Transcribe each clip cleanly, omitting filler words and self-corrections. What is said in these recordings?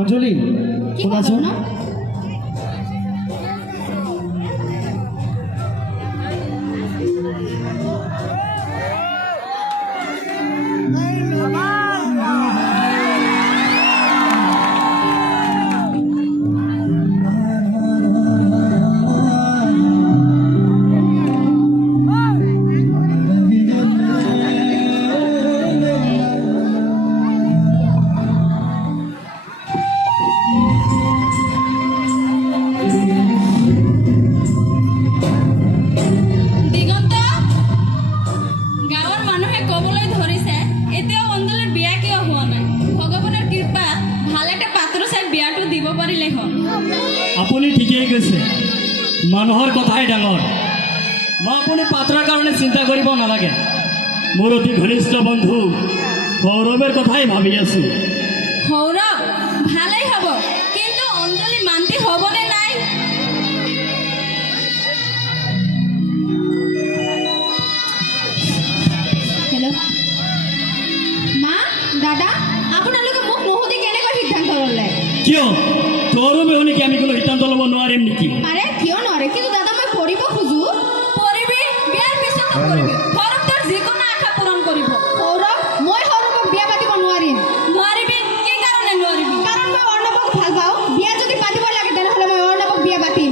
অঞ্জলি শুনাচোন আপুনি ঠিকেই কৈছে মানুহৰ কথাই ডাঙৰ মই আপুনি পাত্ৰৰ কাৰণে চিন্তা কৰিব নালাগে মোৰ অতি ঘনিষ্ঠ বন্ধু সৌৰভৰ কথাই ভাবি আছো সৌৰভ ভালেই হ'ব কিন্তু অঞ্জলি মান্তি হ'বনে নাই হেল্ল' মা দাদা আপোনালোকে মোক নুসুধি কেনেকৈ সিদ্ধান্ত ল'লে কিয় সৌৰভে শুনিকি আমি কোনো সিদ্ধান্ত ল'ব নোৱাৰিম নেকি আৰে কিয় নোৱাৰে কিন্তু দাদা মই পঢ়িব খোজো পঢ়িবি বিয়াৰ পিছতো পঢ়িবি সৌৰভ তোৰ যিকোনো আশা পূৰণ কৰিব সৌৰভ মই সৌৰভক বিয়া পাতিব নোৱাৰিম নোৱাৰিবি কি কাৰণে নোৱাৰিবি কাৰণ মই অৰ্ণৱক ভাল পাওঁ বিয়া যদি পাতিব লাগে তেনেহ'লে মই অৰ্ণৱক বিয়া পাতিম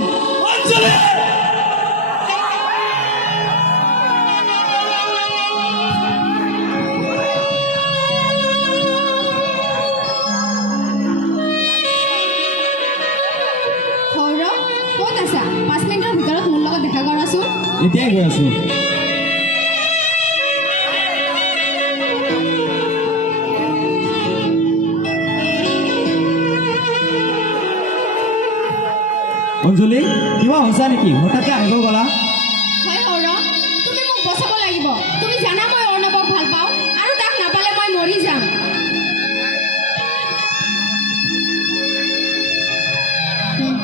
অঞ্জলি এতিয়াই গৈ আছো অঞ্জলি কিবা হৈছা নেকি হঠাৎকে আহিব গ'লা হয় সৌৰভ তুমি মোক বচাব লাগিব তুমি জানা মই অৰ্ণৱক ভাল পাওঁ আৰু তাক নাপালে মই মৰি যাম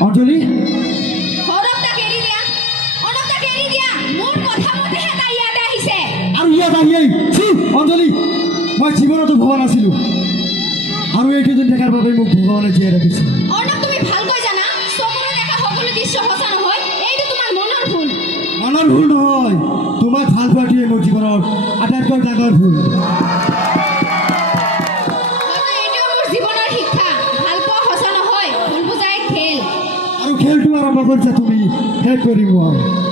অঞ্জলি সৌৰভ তাক এৰি দিয়া অৰ্ণৱ তাক এৰি দিয়া মোৰ কথা মতেহে তাই ইয়াতে আহিছে আৰু ইয়াত আহিয়েই অঞ্জলি মই জীৱনতো ভবা নাছিলোঁ আৰু এইটো দিন দেখাৰ বাবে মোক ভগৱানে জীয়াই ৰাখিছে অৰ্ণৱ তুমি ভালকৈ জানা চকুৰে দেখা সকলো দৃশ্য সঁচা নহয় এইটো তোমাৰ মনৰ ভুল নহয় তোমাক ভাল পোৱাটোৱে মোৰ জীৱনৰ আটাইতকৈ ডাঙৰ ভুল এইটো মোৰ জীৱনৰ শিক্ষা ভাল পোৱা সঁচা নহয় ভুল বুজাই খেল আৰু খেলটো আৰম্ভ কৰিছা তুমি শেষ কৰিব আৰু